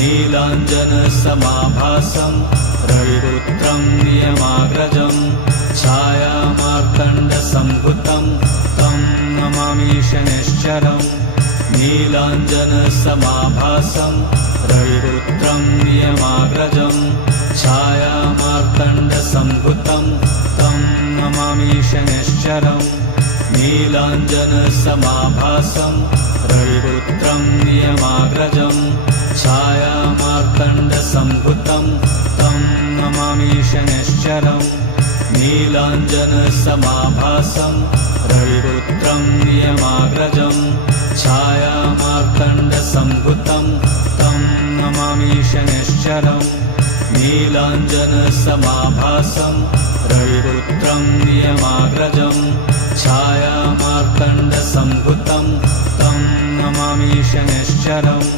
नीलाञ्जनसमाभासं रविपुत्रं नियमाग्रजं छायामार्तण्डसम्भुतं तं नमामि शनैश्चरम् नीलाञ्जनसमाभासं रविपुत्रं नियमाग्रजं छायामार्तण्डसम्भुतं तं नमामि शनैश्चरम् नीलाञ्जनसमाभासं रविपुत्रं नियमाग्रजं छायामार्तण्डसम्भुतं तं नमामि शनैश्चरम् नीलाञ्जनसमाभासं रविपुत्रं नियमाग्रजं छायामार्तण्डसम्भुतं तं नमामि शनैश्चरम् नीलाञ्जनसमाभासं रविपुत्रं नियमाग्रजं छायामार्तण्डसम्भुतं तं नमामि शनैश्चरम्